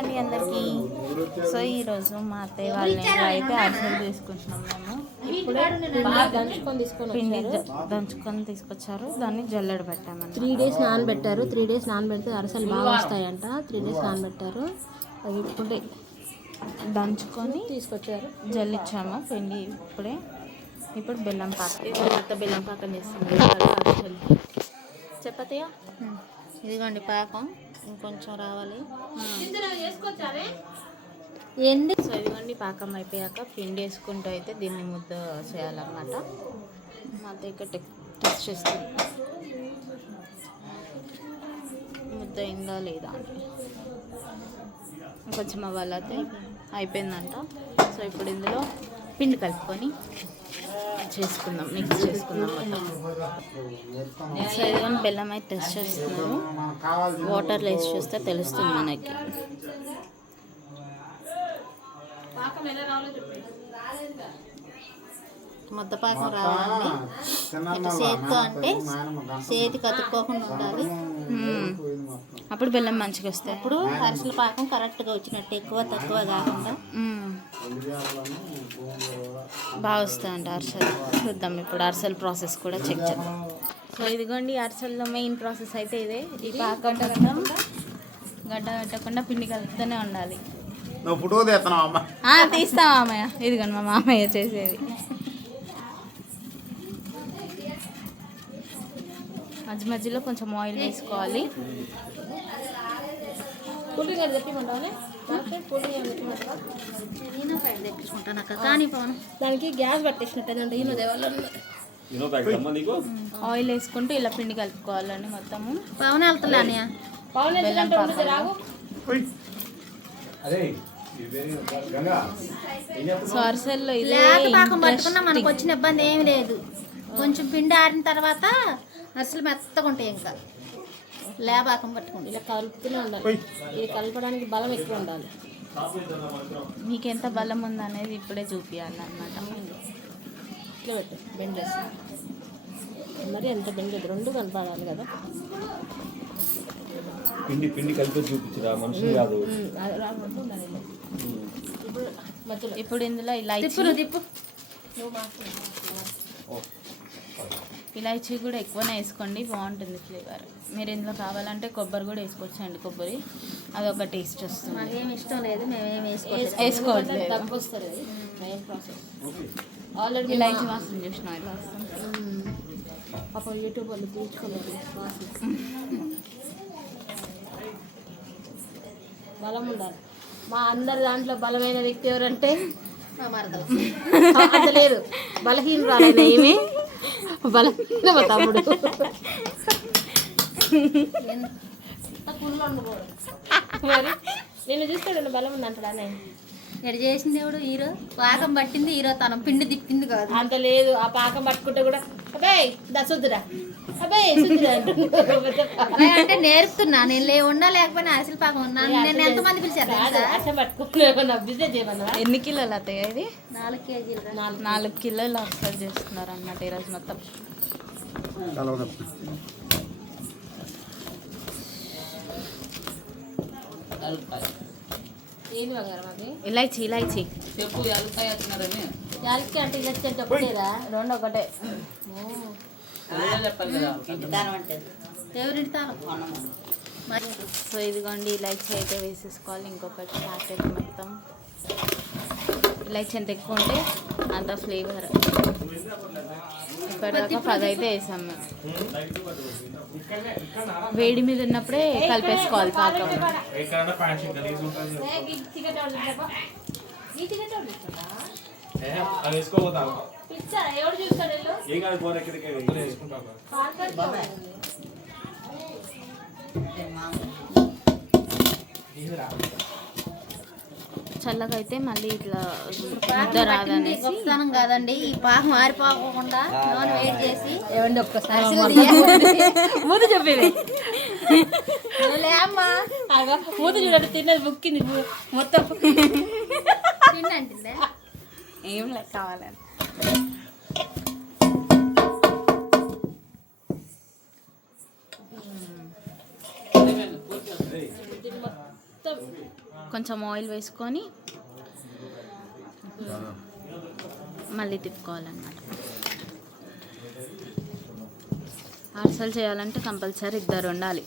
అండి అందరికి. సో ఈరోజు మా అత్తయ్య వాళ్ళ ఇంట్లో అయితే అరిసెలు తీసుకుంటున్నాం మేము. ఇప్పుడే బాగా దంచుకొని తీసుకొని పిండి దంచుకొని తీసుకొచ్చారు. దాన్ని జల్లెడ పెట్టామని త్రీ డేస్ నానబెట్టారు. త్రీ డేస్ నానబెడితే అరసలు బాగా వస్తాయంట. త్రీ డేస్ నానబెట్టారు. అవి ఇప్పుడే దంచుకొని తీసుకొచ్చారు. జల్లిచ్చాము. పిండి ఇప్పుడే. ఇప్పుడు బెల్లం పాక. అత్త బెల్లం పాకం చేస్తుంది. అరిసెలు చెప్పతయ్యా ఇదిగోండి పాకం. ఇంకొంచెం రావాలి. ఏంది? సో ఇదిగోండి పాకం అయిపోయాక పిండి వేసుకుంటూ అయితే దీన్ని ముద్ద చేయాలన్నమాట. మా దగ్గర టెస్ట్ చేస్తుంది ముద్ద అయిందా లేదా? అని కొంచెం అవ్వాలైతే అయిపోయిందంట. సో ఇప్పుడు ఇందులో పిండి కలుపుకొని చేసుకుందాం మిక్స్ చేసుకుందాం మొత్తం. సో ఇదిగోండి బెల్లం అయితే టెస్ట్ చేస్తున్నాను వాటర్లో వేసి చూస్తే తెలుస్తుంది మనకి. ముద్దపాకం రావాలండి ఇట్లా చేతితో అంటే చేతికి అతుక్కోకుండా ఉండాలి. అప్పుడు బెల్లం మంచిగా వస్తాయి. ఇప్పుడు అరిసెల పాకం కరెక్ట్గా వచ్చినట్టు ఎక్కువ తక్కువ కాకుండా. బాగా వస్తాయంట అరిసెలు. చూద్దాం ఇప్పుడు అరిసెల ప్రాసెస్ కూడా చెక్ చేద్దాం. సో ఇదిగోండి అరిసెల్లో మెయిన్ ప్రాసెస్ అయితే ఇదే. ఈ పాకం గడ్డ కట్టకుండా పిండి కలుపుతూనే ఉండాలి. నువ్వు ఫోటో తీస్తున్నావు అమ్మ? ఆ, తీస్తాం మామయ్య ఇదిగోండి మా మామయ్య చేసేది. మధ్య మధ్యలో కొంచెం ఆయిల్ వేసుకోవాలి. కానీ పవన్ దానికి గ్యాస్ పట్టేసినట్టు ఈయన దేవాళ్ళు ఆయిల్ వేసుకుంటూ ఇలా పిండి కలుపుకోవాలండి మొత్తము. పవన్ వెళ్తానే పవన్ బెల్లం పాకం. రాగు. సో అరిసెల్లో ఇదే లేత పాకం పట్టుకున్నా మనకు. వచ్చిన ఇబ్బంది ఏమి లేదు. కొంచెం పిండి ఆరిన తర్వాత అసలు మెత్తగా ఉంటాయి ఇంకా. లేపాకం పట్టుకుంటే ఇలా కలుపుతూనే ఉండాలి. ఇది కలపడానికి బలం ఎక్కువ ఉండాలి. మీకు ఎంత బలం ఉందనేది ఇప్పుడే చూపించాలన్నమాట ఇట్లా పెట్టు. బెండ్ వేసి మరి ఎంత బెండ్ రెండు కనపడాలి కదా. పిండి పిండి కలిపి చూపించరా. మనుషులు కాదు. ఇలా. ఇప్పుడు ఇందులో తిప్పును తిప్పు. ఇలాచీ కూడా ఎక్కువనే వేసుకోండి బాగుంటుంది ఫ్లేవర్. మీరు ఇందులో కావాలంటే కొబ్బరి కూడా వేసుకోవచ్చండి కొబ్బరి. అదొక టేస్ట్ వస్తుంది. మాకేం ఇష్టం లేదు మేమేం వేసుకోలేదు వేసుకోవట్లేదు. తక్కువ వస్తుంది అది మెయిన్ ప్రాసెస్ ఆల్రెడీ ఇలాచీ వాసన చూసిన ఇలా వస్తుంది. యూట్యూబ్ వాళ్ళు తీర్చుకోలేదు బలం ఉండాలి. మా అందరి దాంట్లో బలమైన వ్యక్తి ఎవరంటే మా మరదలు. లేదు. బలహీనరాలైన ఏమి? బలహీన మా తమ్ముడు. మరి నేను చూస్తాడు బలం ఉంది అంటాడానే ఎడ చేసింది ఎవడు? హీరో? పాకం పట్టింది హీరో తనం పిండి తిప్పింది కాదు. అంత లేదు ఆ పాకం పట్టుకుంటే కూడా అబ్బాయి దా అంటే నేర్పుతున్నా. నేను లే ఉన్నా లేకపోయినా అసలు పాకం ఉన్నా. నేను పిలిచారు పట్టుకుంటే బిజినెస్ చేయమన్నా? ఎన్ని కిలోలు అత్తయ్య ఇది? నాలుగు కేజీలు. నాలుగు. కిలోలు అరిసెలు చేస్తున్నారు అన్నమాట ఈరోజు మొత్తం. ఇలాచీ ఇలాచీ. యాలకి అంటే ఇది వచ్చేట ఒకటేదా రెండు ఒకటే సో ఇదిగోండి ఇలాచీ అయితే వేసేసుకోవాలి. ఇంకొకటి ప్యాకెట్ మొత్తం. ఇలాచీ ఎంత ఎక్కువ ఉంటే అంత ఫ్లేవర్. ఇప్పటిదాకా పది అయితే వేసాం మేము. వేడి మీద ఉన్నప్పుడే కలిపేసుకోవాలి పాకం. అది వేసుకోపోతాను పిచ్చా ఎవడు చూస్తాడు వెళ్ళు? ఏం కాదు ఫోన్ ఎక్కడికి చల్లగా అయితే మళ్ళీ ఇట్లా రాదనేసి కాదండి. ఈ పాకం ఆరిపోకుండా నూనె వేడి చేసి ఏమండి ఒక్కసారి. ముందు చెప్పేది. లేమ్మా మూత చూడండి తిన్నది బుక్కింది మొత్తం. అంటుందే ఏం లే కావాలని. కొంచెం ఆయిల్ వేసుకొని మళ్ళీ తిప్పుకోవాలన్నమాట. అరిసెలు చేయాలంటే కంపల్సరీ ఇద్దరు ఉండాలి.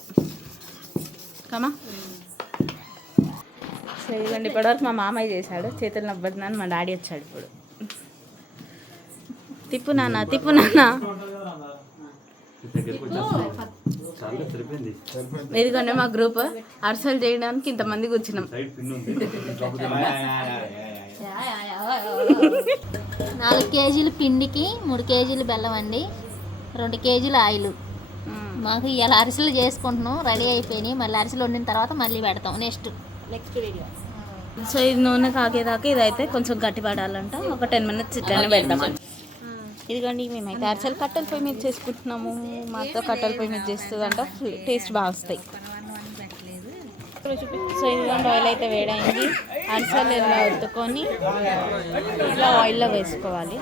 కమా? ఇదిగోండి ఇప్పటివరకు మా మామయ్య చేశాడు. చేతులు నవ్వుతున్నాను మా డాడీ వచ్చాడు ఇప్పుడు. తిప్పు నాన్న తిప్పు నాన్న. ఇదిగోండి మా గ్రూప్. అరిసెలు చేయడానికి ఇంతమంది కూర్చున్నాం. సైడ్ పిన్ ఉంది నాలుగు కేజీలు పిండికి మూడు కేజీలు బెల్లం అండి రెండు కేజీలు ఆయిల్. మాకు ఇలా అరిసెలు చేసుకుంటున్నాం రెడీ అయిపోయినాయి. మళ్ళీ అరిసెలు వండిన తర్వాత మళ్ళీ పెడతాం. నెక్స్ట్. Next video. సో ఇది నూనె కాగేదాకా ఇదైతే కొంచెం గట్టి పడాలంట. ఒక టెన్ మినిట్స్ ఇట్లనే పెడతాం ఇదిగోండి మేమైతే అరిసెలు కట్టెల పొయ్యి మీద చేసుకుంటున్నాము. మా అత్త కట్టెల పొయ్యి మీద చేస్తుందంట. టేస్ట్ బాగా వస్తాయి. సో ఇదిగోండి ఆయిల్ అయితే వేడైంది. అరిసెలు ఇలా ఒత్తుకొని ఇలా ఆయిల్లో వేసుకోవాలి.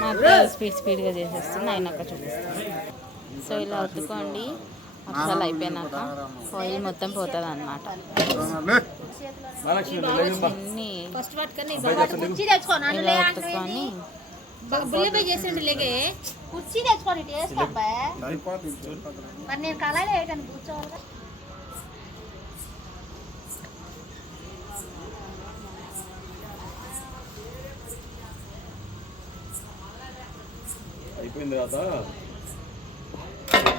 మా అత్త స్పీడ్ స్పీడ్గా చేసేస్తుంది. అయినాక చూపిస్తాను సో ఇలా ఒత్తుకోండి అరిసెలు అయిపోయినాక ఆయిల్ మొత్తం పోతుంది అనమాట కుర్చీ మరి నేను కళాయిలో వేయటానికి కూర్చోవాలి అయిపోయిన తర్వాత